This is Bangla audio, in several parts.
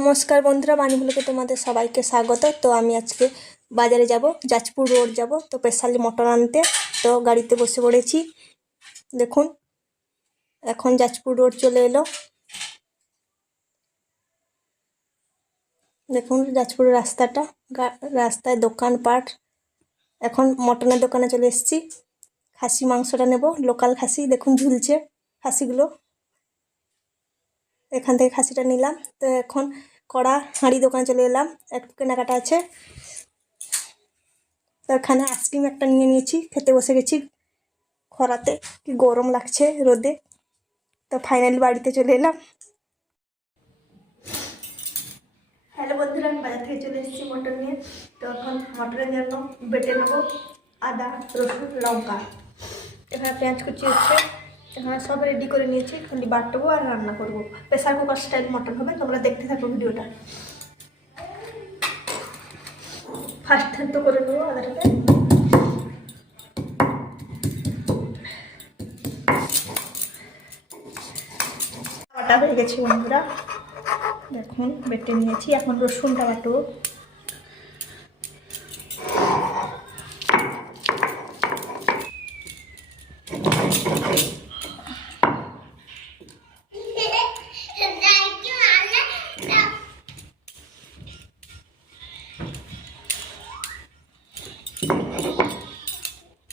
नमस्कार बंधुरा बानीबुलके तुम्हारे सबाइके स्वागत। तो आमी आजके बाजारे যাব, जाजपुर रोड যাব। तो स्पेशली मटन आनते तो गाड़ीते बसे पड़ेছি। देखुन এখন जाजपुर रोड चले एलो। देखुन जाजपुर रास्ताटा, रास्ताय दोकान पाट। এখন मटनेर दोकाने चले एसेছি। खासी मांसटा नेब, लोकल खासी। देखुन झुलছে खासीगुलो। এখান থেকে খাসিটা নিলাম। তো এখন কড়া হাঁড়ি দোকান চলে এলাম, একটু কেনাকাটা আছে। তো এখানে আইসক্রিম একটা নিয়ে নিয়েছি, খেতে বসে গেছি। খরাতে কি গরম লাগছে রোদে। তো ফাইনালি বাড়িতে চলে এলাম। হ্যালো বন্ধুরা, আমি বাজার থেকে চলে এসেছি মটন নিয়ে। তো এখন মটনের জন্য বেটে নেবো আদা, রসুন, লঙ্কা। এখানে পেঁয়াজ কুচি হচ্ছে। এখানে সব রেডি করে নিয়েছি, খালি বাটবো আর রান্না করব। প্রেসার কুকার স্টাইল মটন হবে, তোমরা দেখতে থাকো ভিডিওটা। ফার্স্ট থেতো করে নেবো আদাটাকে। বাটা হয়ে গেছে বন্ধুরা, দেখুন বেটে নিয়েছি। এখন রসুনটা বাটবো।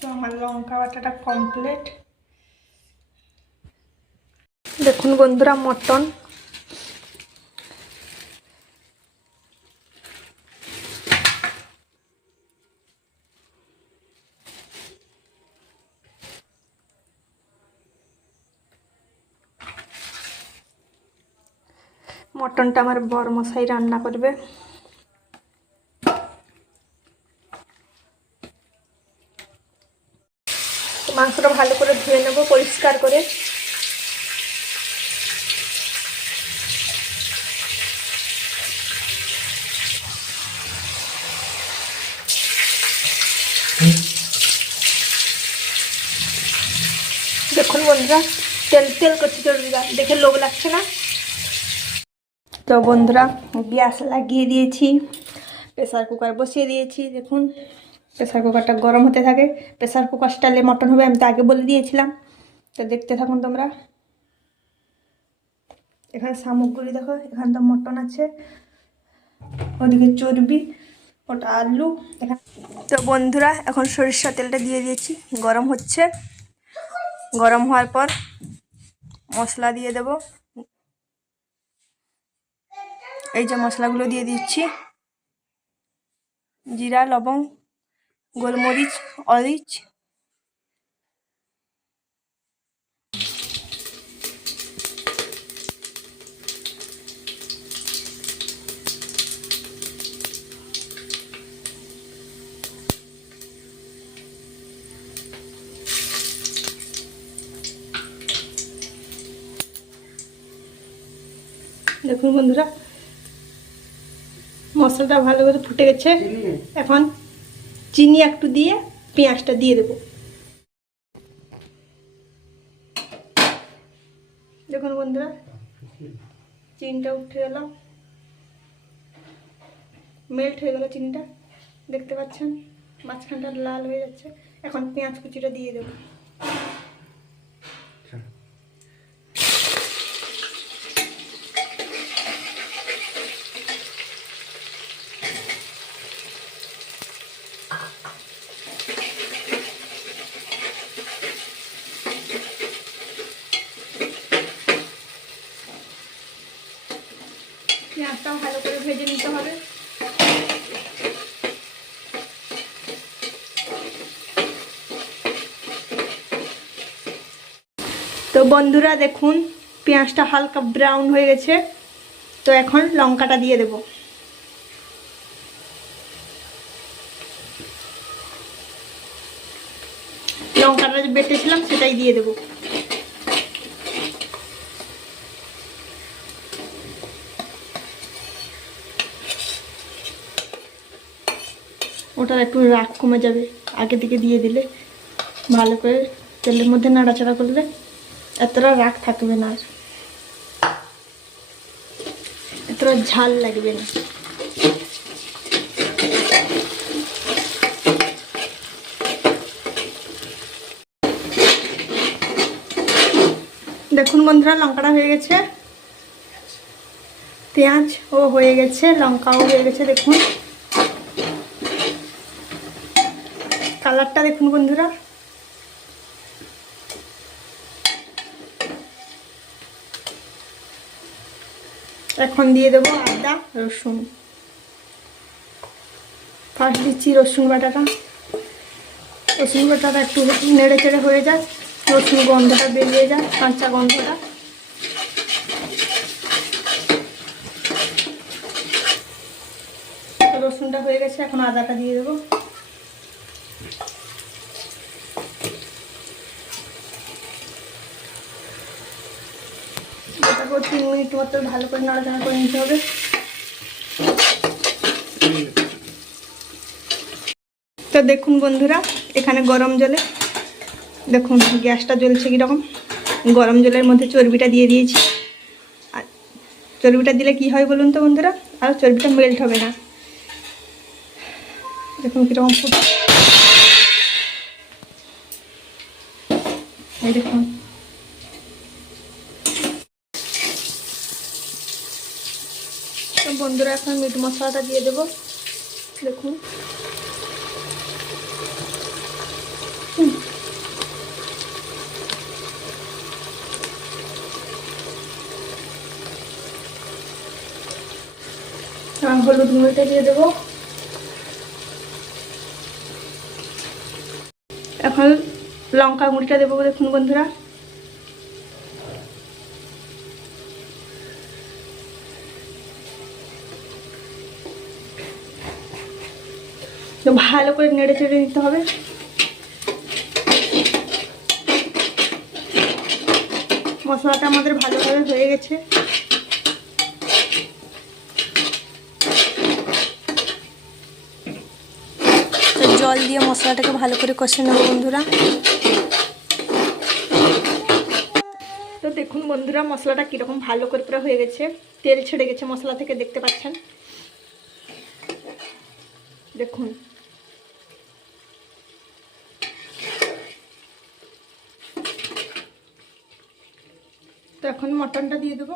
তো আমার লঙ্কা বাটাটা কমপ্লিট। দেখুন বন্ধুরা মটন। মটনটা আমার বড় মশাই রান্না করবে। মাংসটা ভালো করে ধুয়ে নেব পরিষ্কার করে। দেখুন বন্ধুরা তেল তেল করছে চর্বিটা, দেখে লোভ লাগছে না? তো বন্ধুরা গ্যাস লাগিয়ে দিয়েছি, প্রেসার কুকার বসিয়ে দিয়েছি। দেখুন প্রেসার কুকারটা গরম হতে থাকে। প্রেসার কুকার স্টাইলে মটন হবে, আমি তো আগে বলে দিয়েছিলাম। তো দেখতে থাকুন তোমরা। এখানে সামগ্রী দেখো, এখানে তো মটন আছে, ওদিকে চর্বি, ওটা আলু। তো বন্ধুরা এখন সরিষা তেলটা দিয়ে দিয়েছি, গরম হচ্ছে। গরম হওয়ার পর মশলা দিয়ে দেব। এই যে মশলাগুলো দিয়ে দিচ্ছি, জিরা, লবঙ্গ, গোলমরিচ, অরিচ। দেখুন বন্ধুরা মশলাটা ভালো করে ফুটে গেছে। এখন চিনি একটু দিয়ে পেঁয়াজটা দিয়ে দেব। দেখুন বন্ধুরা চিনিটা উঠে গেল, মেল্ট হয়ে গেল চিনিটা, দেখতে পাচ্ছেন মাঝখানটা লাল হয়ে যাচ্ছে। এখন পেঁয়াজ কুচিটা দিয়ে দেব। পেঁয়াজটাও ভালো করে ভেজে নিতে হবে। তো বন্ধুরা দেখুন পেঁয়াজটা হালকা ব্রাউন হয়ে গেছে। তো এখন লঙ্কাটা দিয়ে দেব। লঙ্কাটা যে বেটেছিলাম সেটাই দিয়ে দেব। ওটার একটু রাগ কমে যাবে আগে থেকে দিয়ে দিলে। ভালো করে তেলের মধ্যে নাড়াচাড়া করলে এতটা রাগ থাকবে না। আর এতটা ঝাল লাগবে না। দেখুন বন্ধুরা লঙ্কাটা হয়ে গেছে, পেঁয়াজ ও হয়ে গেছে, লঙ্কাও হয়ে গেছে। দেখুন কালারটা দেখুন বন্ধুরা। এখন দিয়ে দেবো আদা রসুন। ফার্স্ট দিচ্ছি রসুন বাটাটা। রসুন বাটাটা একটু নেড়ে চেড়ে হয়ে যায়, রসুন গন্ধটা বেরিয়ে যায়, কাঁচা গন্ধটা। রসুনটা হয়ে গেছে, এখন আদাটা দিয়ে দেবো। এটাকে 3 মিনিট মতো ভালো করে নাড়াচাড়া করে নিতে হবে। তো দেখুন বন্ধুরা, এখানে গরম জলে দেখুন গ্যাসটা জ্বলছে কীরকম। গরম জলের মধ্যে চর্বিটা দিয়ে দিয়েছি। আর চর্বিটা দিলে কি হয় বলুন তো বন্ধুরা, আর চর্বিটা মেল্ট হবে না। দেখুন কীরকম ফুটে, এই দেখুন। তো বন্ধুরা এখন মিট মশলাটা দিয়ে দেবো। দেখুন হলুদ গুঁড়োটা দিয়ে দেবো। এখন লঙ্কা গুঁড়িটা দেবো। দেখুন বন্ধুরা তো ভালো করে নেড়ে চেড়ে নিতে হবে। মশলাটা আমাদের ভালোভাবে হয়ে গেছে। জল দিয়ে মশলাটাকে ভালো করে কষে নেব বন্ধুরা। তো দেখুন বন্ধুরা মশলাটা কীরকম ভালো করে পুরো হয়ে গেছে, তেল ছেড়ে গেছে মশলা থেকে, দেখতে পাচ্ছেন। দেখুন তো এখন মটনটা দিয়ে দেবো।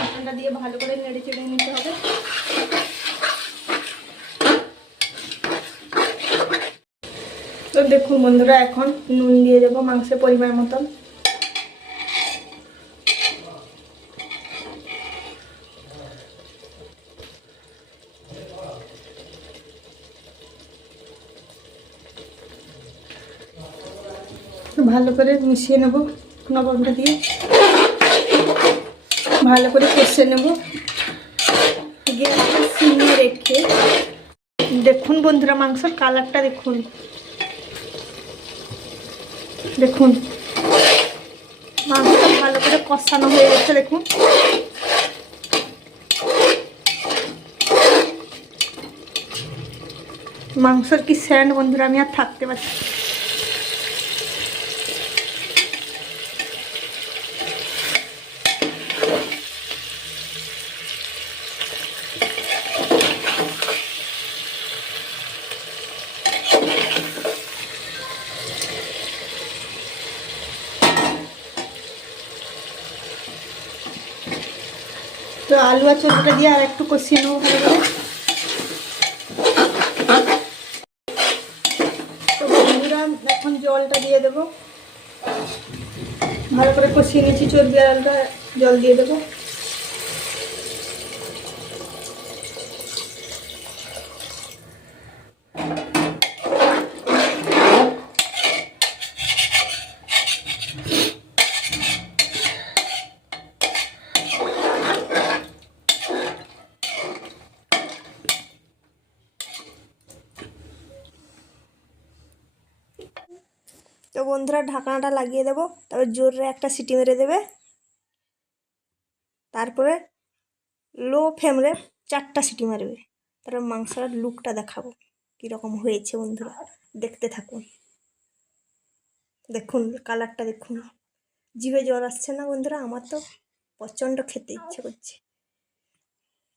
মটনটা দিয়ে ভালো করে নেড়ে চেড়ে নিতে হবে। তো দেখুন বন্ধুরা এখন নুন দিয়ে দেবো মাংসের পরিমাণ মতন। ভালো করে মিশিয়ে নেব, লবণটা দিয়ে ভালো করে কষে নেব গ্যাসটা সিমে রেখে। দেখুন বন্ধুরা মাংসের কালারটা দেখুন, দেখুন মাংসটা ভালো করে কষানো হয়ে গেছে। দেখুন মাংসের কি স্যান্ড বন্ধুরা, আমি আর থাকতে পারছি। তো আলু আর চর্বিটা দিয়ে আর একটু কষিয়ে নেবো ভালো করে। তো বন্ধুরা এখন জলটা দিয়ে দেবো। ভালো করে কষিয়ে নিয়েছি চর্বি আর আলুটা, জল দিয়ে দেবো। তো বন্ধুরা ঢাকনাটা লাগিয়ে দেবো, তারপর জোরে একটা সিটি মেরে দেবে। তারপরে লো ফ্লেমে 4টা সিটি মারবে। তারপর মাংসটার লুকটা দেখাবো কীরকম হয়েছে বন্ধুরা, দেখতে থাকুন। দেখুন কালারটা দেখুন, জিভে জল আসছে না বন্ধুরা? আমার তো প্রচণ্ড খেতে ইচ্ছে করছে,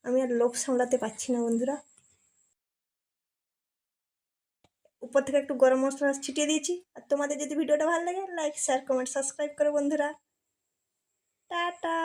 আমি আর লোভ সামলাতে পারছি না বন্ধুরা। উপর থেকে একটু গরম মশলা ছিটিয়ে দিয়েছি। আর তোমাদের যদি ভিডিওটা ভালো লাগে লাইক শেয়ার কমেন্ট সাবস্ক্রাইব করো বন্ধুরা। টাটা।